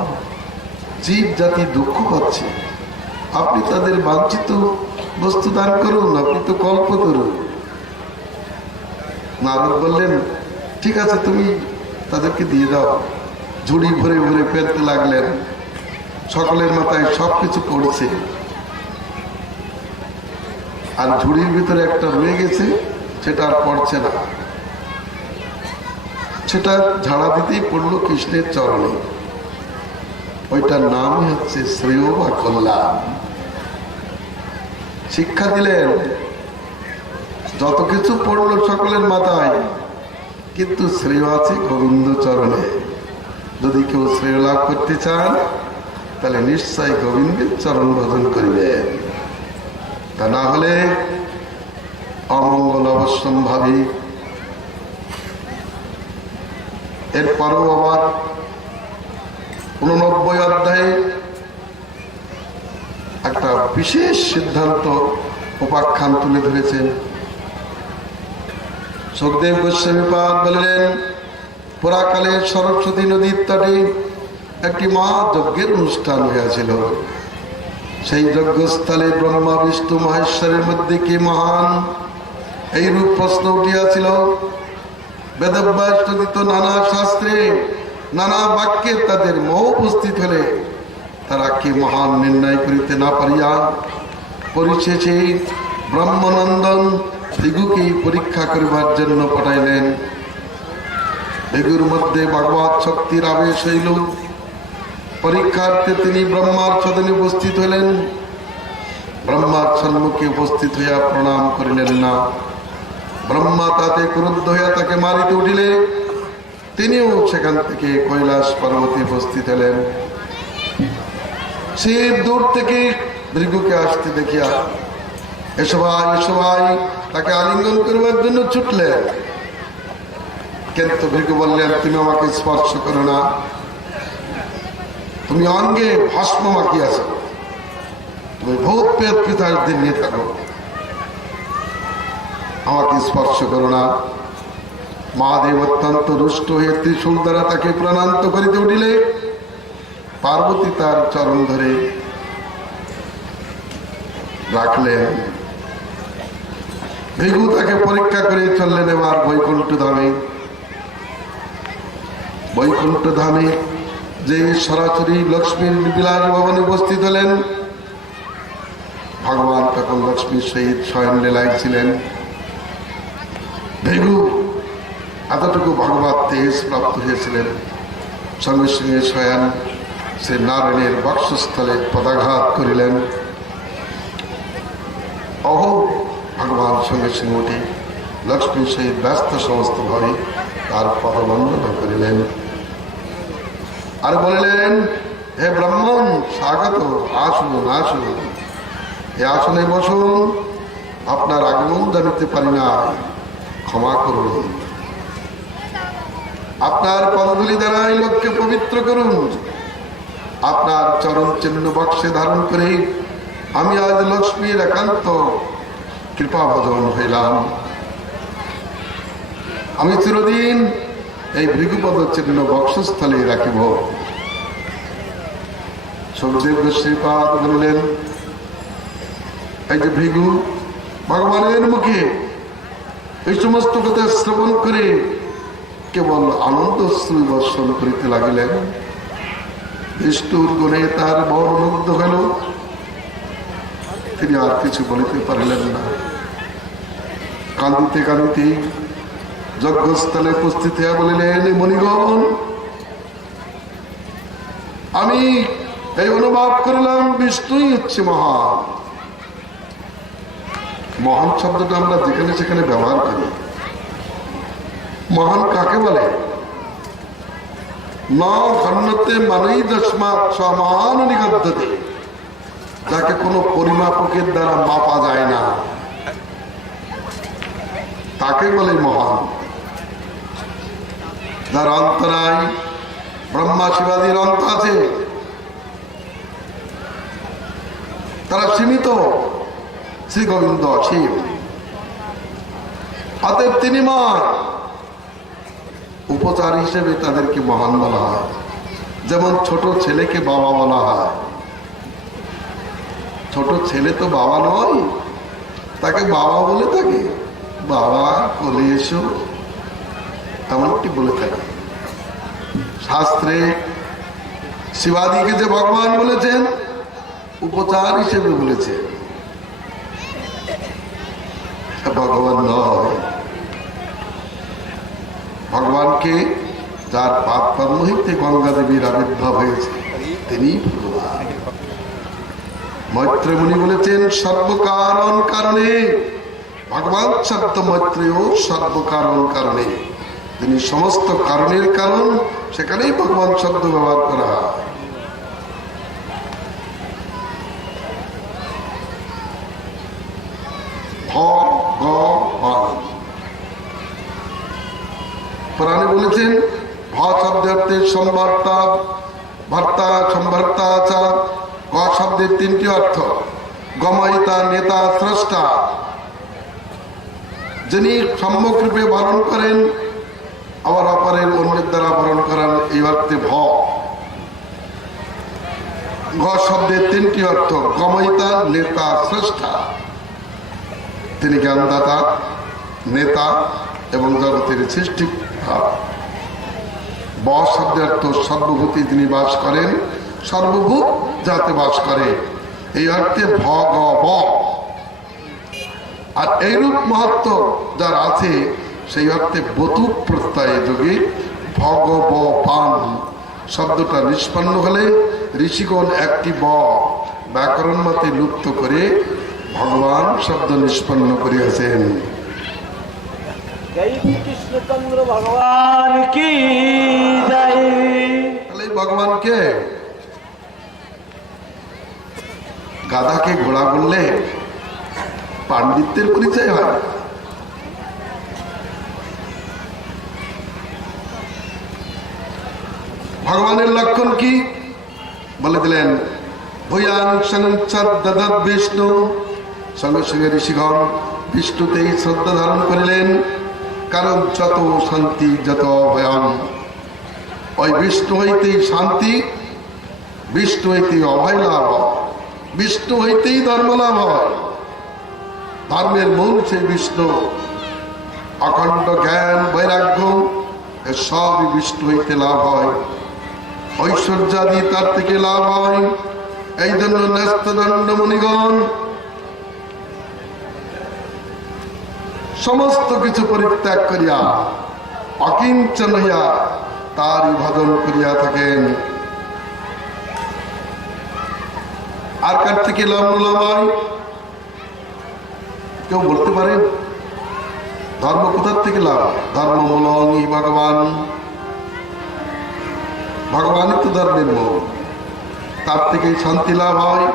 জীব জাতি দুঃখ পাচ্ছে, আপনি তাদের বাঞ্ছিত বস্তু দান করুন, আপনি তো কল্পতরু। নারদ বললেন, ঠিক আছে, তুমি তাদেরকে দিয়ে দাও। ঝুড়ি ভরে ভরে ফেলতে লাগলেন। সকলের মাথায় সবকিছু পড়ছে, আর ঝুড়ির ভিতরে একটা রয়ে গেছে, সেটা আর পড়ছে না। সেটা ঝাড়া দিতেই পড়লো কৃষ্ণের চরণে। ওইটার নামই হচ্ছে শ্রেয় বা কল্যাণ। শিক্ষা দিলেন, যত কিছু পড়লো সকলের মাথায়, কিন্তু শ্রেয় আছে গোবিন্দ চরণে। যদি কেউ শ্রেয় লাভ করতে চান, তাহলে নিশ্চয় গোবিন্দের চরণ ভজন করিবেন, তা না হলে অমঙ্গল অবশ্যম্ভাবী। এরপরও আবার 89 অধ্যায়ে একটা বিশেষ সিদ্ধান্ত উপাখ্যান তুলে ধরেছেন। সুখদেব গোস্বামীপাদ বললেন, পুরাকালে সরস্বতী নদীর তটে একটি মহাযজ্ঞের অনুষ্ঠান হয়েছিল। সেই যজ্ঞস্থলে ব্রহ্মা বিষ্ণু মহেশ্বরের মধ্যে কে মহান, এইরূপ প্রশ্ন উঠিয়াছিল। বেদব্যাস চলিত নানা শাস্ত্রে নানা বাক্যে তাদের মোহ উপস্থিত হলে তারা কে মহান নির্ণয় করিতে না পারিয়া পরিশেষে ব্রহ্মনন্দন ভৃগুকে পরীক্ষা করিবার জন্য পাঠাইলেন। ভৃগুর মধ্যে ভগবৎ শক্তির আবেশ হইল। পরীক্ষার্থে তিনি ব্রহ্মার সদনে উপস্থিত হইলেন। ব্রহ্মার সম্মুখে উপস্থিত হইয়া প্রণাম করিলেন না। ব্রহ্মা তাতে ক্রুদ্ধ হইয়া তাকে মারিতে উঠিলে তিনিও সেখান থেকে কৈলাস পর্বতে উপস্থিত হলেন। সে দূর থেকে ভৃগুকে আসতে দেখিয়া এসো ভাই, এসো ভাই, তাকে আলিঙ্গন করবার জন্য ছুটলেন। কিন্তু ভৃগু বললেন, তুমি আমাকে স্পর্শ করো না, তুমি অঙ্গে ভস্ম মাখিয়াছ, তুমি ভূত প্রেত পিতাদের নিয়ে থাকো, আমাকে স্পর্শ করো না। মহাদেব অত্যন্ত রুষ্ট হয়ে ত্রিশূল দ্বারা তাকে প্রাণান্ত করিতে উঠিলে পার্বতী তার চরণ ধরে রাখলেন। ভৃগু তাকে পরীক্ষা করে চললেন এবার বৈকুণ্ঠ ধামে। বৈকুণ্ঠ ধামে যে সরাসরি লক্ষ্মীর বিলাস ভবনে উপস্থিত হলেন, ভগবান তখন লক্ষ্মীর সহিত শয়ন লীলায় ছিলেন। ভৃগু এতটুকু ভগবত তেজ প্রাপ্ত হয়েছিলেন, সঙ্গে সঙ্গে শয়ন সে নারায়ণের বক্ষস্থলে পদাঘাত করিলেন। অহো ভগবান সঙ্গে সঙ্গে উঠে লক্ষ্মীর সহিত ব্যস্ত সমস্ত ভাবে তার পদবন্দনা করিলেন আর বলিলেন, হে ব্রাহ্মণ, স্বাগত, আসুন আসুন, এ আসনে বসুন। আপনার আগমন জানিতে পারি না, ক্ষমা করুন। আপনার পদধূলি দ্বারা এই লোককে পবিত্র করুন। আপনার চরণ চিহ্ন বক্সে ধারণ করে আমি আজ লক্ষ্মীর একান্ত কৃপাভাজন হইলাম। আমি চিরদিন এই ভৃগুপদ চিহ্ন বক্ষস্থলে রাখিব। সুখদেব শ্রীপাদ বললেন, এই যে ভৃগু ভগবানের মুখে এই সমস্ত কথা শ্রবণ করে কেবল আনন্দ শ্রী বর্ষণ করিতে লাগিলেন। বিষ্ণুর গুণে তার বড় মুগ্ধ হইল, তিনি আর কিছু বলিতে পারিলেন না। কাঁদিতে কাঁদিতে যজ্ঞস্থলে উপস্থিত হইয়া বলিলেন, মণিগণ, আমি এই অনুভব করিলাম বিষ্ণুই হচ্ছে মহান। মহান শব্দটা আমরা যেখানে সেখানে ব্যবহার করি। মহান কাকে বলে? না খন্নতে মানেই দশমাত সমান নিগদ্ধতে, যাকে কোনো পরিমাপকের দ্বারা মাপা যায় না, তাকে বলে মহান। যার অন্তরায় ব্রহ্মা শিবাদির অন্ত আছে, তারা সীমিত, শ্রী গোবিন্দ শিব, অতএব তিনি মহান। উপচার হিসেবে তাদেরকে মহান বলা হয়। যেমন ছোট ছেলেকে বাবা বলা হয়। ছোট ছেলে তো বাবা নয়, তাকে বাবা বলে থাকে, বাবা কোলে এসো, এমনটি বলে থাকে। শাস্ত্রে শিবাদিকে যে ভগবান বলেছেন, উপচার হিসেবে বলেছেন, ভগবান নয়। ভগবানকে যার পাপ কর্ম হইতে গঙ্গা দেবীর আবির্ভাব হয়েছে, তিনি ভগবান। মৈত্র মুনি বলেছেন, সর্বকারণ কারণে। ভগবান শব্দ মৈত্রেয় সর্বকারণ কারণে, তিনি সমস্ত কারণের কারণ, সেখানেই ভগবান শব্দ ব্যবহার করা হয়। ভগবান পুরাণে বলেছেন, ভ শব্দের সম্ভার্তা, ভর্তা, সম্ভার্তা, গ শব্দের তিনটি অর্থ। গময়িতা, নেতা, স্রষ্টা। যিনি সম্যক রূপে বরণ করেন, আবার অপরের অন্যের দ্বারা বরণ করেন, এই অর্থে ভ। গ শব্দের তিনটি অর্থ, গময়িতা, নেতা, স্রষ্টা। তিনি জ্ঞানদাতা, নেতা এবং জগতের সৃষ্টি। ব শব্দের অর্থ, সর্বভূতি তিনি বাস করেন, সর্বভূত যাতে বাস করে, এই অর্থে ভ গ ব। আর এইরূপ মহত্ব যার আছে, সেই অর্থে বতু প্রত্যয় যোগে ভগব পান শব্দটা নিষ্পন্ন হলে ঋষিগণ একটি ব ব্যাকরণ মতে লুপ্ত করে ভগবান শব্দ নিষ্পন্ন করিয়াছেন। কৃষ্ণচন্দ্র ভগবান কি জয়। ভগবানকে গাধাকে ঘোড়া বললে পাণ্ডিত্যের পরিচয় হয়। ভগবানের লক্ষণ কি বলে দিলেন, ভূয়ান সংসাদ বিষ্ণু। সঙ্গে সঙ্গে ঋষিগণ বিষ্ণুতেই শ্রদ্ধা ধারণ করিলেন, কারণ যত শান্তি, যত অভয়ম, ওই বিষ্ণু হইতেই শান্তি, বিষ্ণু হইতেই অভয় লাভ হয়, বিষ্ণু হইতেই ধর্ম লাভ হয়। ধর্মের মূল সেই বিষ্ণু। অখণ্ড জ্ঞান, বৈরাগ্য, সবই বিষ্ণু হইতে লাভ হয়, ঐশ্বর্যাদি তার থেকে লাভ হয়। এই জন্য ন্যস্তদণ্ড মুনিগণ সমস্ত কিছু পরিত্যাগ করিয়া অকিঞ্চন হইয়া তারই ভজন করিয়া থাকেন। আর কার থেকে লাভ হয় কেউ বলতে পারেন? ধর্ম কোথার থেকে লাভ? ধর্ম মূলং ভগবান, ভগবানই তো ধর্মের মূল, তার থেকে শান্তি লাভ হয়।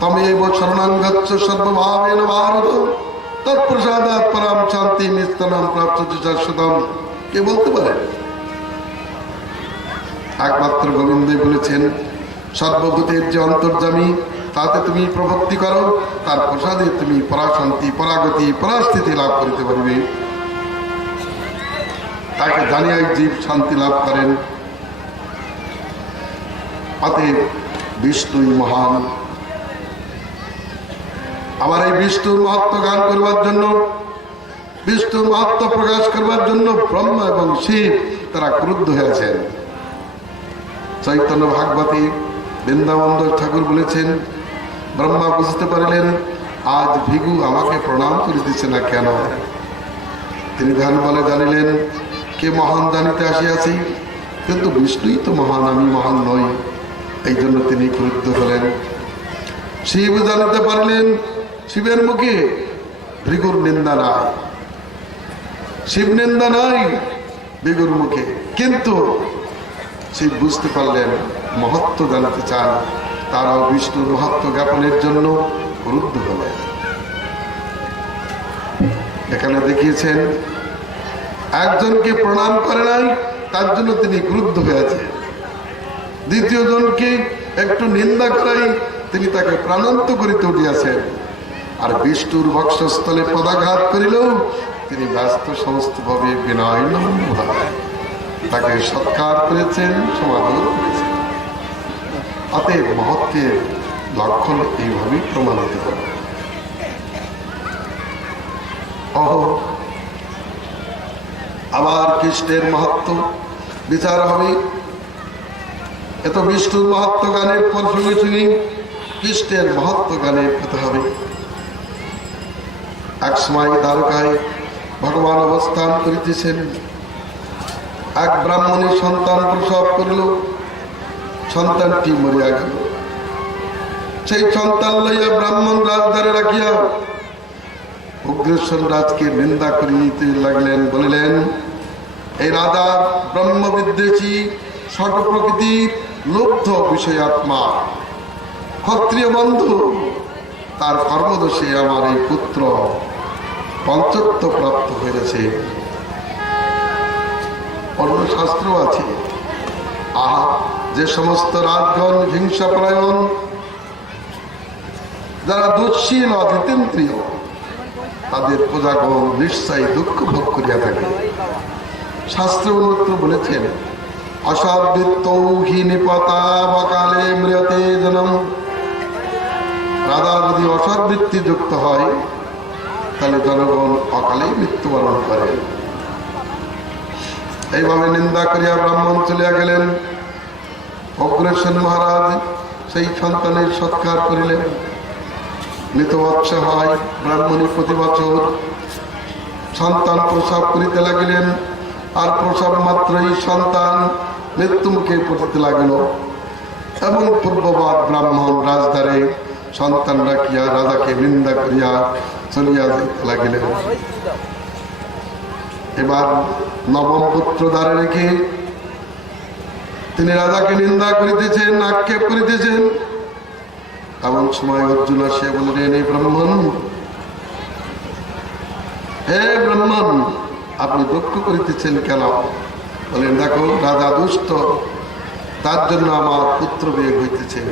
তমেব শরণাং গচ্ছ সর্বভাবেন ভারত তৎপ্রসাদাৎ পরম শান্তি নিস্তনম প্রাপ্তি শাশ্বতম। কে বলতে পারে? একমাত্র গোবিন্দই বলেছেন, সর্বভূতের যে অন্তর্যামী তাতে তুমি প্রভক্তি করো, তার প্রসাদে তুমি পরাশান্তি, পরাগতি, পরাস্থিতি লাভ করিতে পারবে। তাকে জানিয়াই জীব শান্তি লাভ করেন। অতএব বিষ্ণুই মহান। আমার এই বিষ্ণুর মাহাত্ম্য গান করবার জন্য, বিষ্ণুর মাহাত্ম্য প্রকাশ করবার জন্য ব্রহ্মা এবং শিব তারা ক্রুদ্ধ হয়েছেন। চৈতন্য ভাগবতী বৃন্দাবন ঠাকুর বলেছেন, ব্রহ্মা বুঝতে পারলেন আজ ভিগু আমাকে প্রণাম করিতেছে না কেন। তিনি ধ্যান বলে জানিলেন কে মহান জানিতে আসিয়াছি, কিন্তু বিষ্ণুই তো মহান, আমি মহান নই। এই জন্য তিনি ক্রুদ্ধ হলেন। শিব জানিতে পারলেন শিবের মুখে ভৃগুর নিন্দা নাই, শিব নিন্দা নাই ভৃগুর মুখে, কিন্তু শিব বুঝতে পারলেন মহত্ব জানতে চান, তারাও বিষ্ণুর মহত্ব জ্ঞাপনের জন্য ক্রুদ্ধ হলেন। এখানে দেখিয়েছেন একজনকে প্রণাম করে নাই, তার জন্য তিনি ক্রুদ্ধ হয়েছে। দ্বিতীয় জনকে একটু নিন্দা করাই তিনি তাকে প্রাণান্ত করিতে উঠিয়াছেন। আর বিষ্ণুর বক্ষস্থলে পদাঘাত করিলেও তিনি ব্যস্ত সমস্ত ভাবে বিনয় নম্রভাবে তাকে সৎকার করেছেন, সমাদর করেছেন। অতএব মহত্বের লক্ষণ এইভাবেই প্রমাণিত হবে। আবার কৃষ্ণের মাহাত্ম্য বিচার হবে। এত বিষ্ণুর মাহাত্ম্য গানের পর সঙ্গে সঙ্গে কৃষ্ণের মাহাত্ম্য গানের কথা হবে। এক সময় দ্বারকায় ভগবান অবস্থান করিতেছেন। এক ব্রাহ্মণের সন্তান প্রসব করিল, সন্তানটি মরিয়া গেল। সেই সন্তান লইয়া ব্রাহ্মণ রাজদ্বারে রাখিয়া উগ্রেশ্বর রাজকে নিন্দা করিতে লাগলেন। বলিলেন, এই রাজা ব্রহ্মবিদ্বেষী, ষট প্রকৃতির লুব্ধ বিষয়াত্মা, ক্ষত্রিয় বন্ধু, তার কর্মদোষে আমার এই পুত্র পঞ্চত্ব প্রাপ্ত হয়েছে। অন্য শাস্ত্র আছে, আহা যে সমস্ত রাজগণ হিংসাপরায়ণ, যারা দুঃশীল অজিতেন্দ্রিয়, তাদের প্রজাগণ নিশ্চয়ই দুঃখ ভোগ করিয়া থাকে। শাস্ত্র অন্যত্র বলেছেন, অসদ্বিত্তৌ হি নিপতা বকালে মৃয়তে জনম। রাজা যদি অসদ্বৃত্তি যুক্ত হয় তাহলে জনগণ অকালেই মৃত্যুবরণ করে। এইভাবে নিন্দা করিয়া ব্রাহ্মণ চলিয়া গেলেন। অগ্রেসর মহারাজ সেই সন্তানের সৎকার করিলেন। মৃতবৎস হয় ব্রাহ্মণী প্রতি বছর সন্তান প্রসব করিতে লাগিলেন। আর প্রসব মাত্রই সন্তান মৃত্যু মুখে পড়িতে লাগিল। এবং পূর্ববাদ ব্রাহ্মণ রাজদ্বারে সন্তান রাখিয়া রাজাকে নিন্দা করিয়া চলিয়া যাইতে লাগিলেন। এবার নবম পুত্র দ্বারে রেখে তিনি রাজাকে নিন্দা করিতেছেন, আক্ষেপ করিতেছেন। এমন সময় অর্জুন আসিয়া বললেন, এই ব্রাহ্মণ, হে ব্রাহ্মণ, আপনি দুঃখ করিতেছেন কেন? বলেন, দেখো রাজা দুষ্ট, তার জন্য আমার পুত্র বিয়োগ হইতেছে।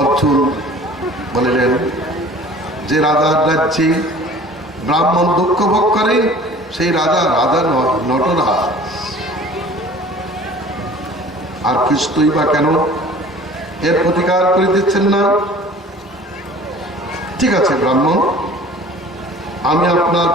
অর্জুন বলিলেন, যে রাজার রাজ্যে ব্রাহ্মণ দুঃখ ভোগ করে সেই রাজা রাজা নয়, নটরাজ। আর কৃষ্ণই বা কেন এর প্রতিকার করিতেছেন না? ঠিক আছে ব্রাহ্মণ, আমি আপনার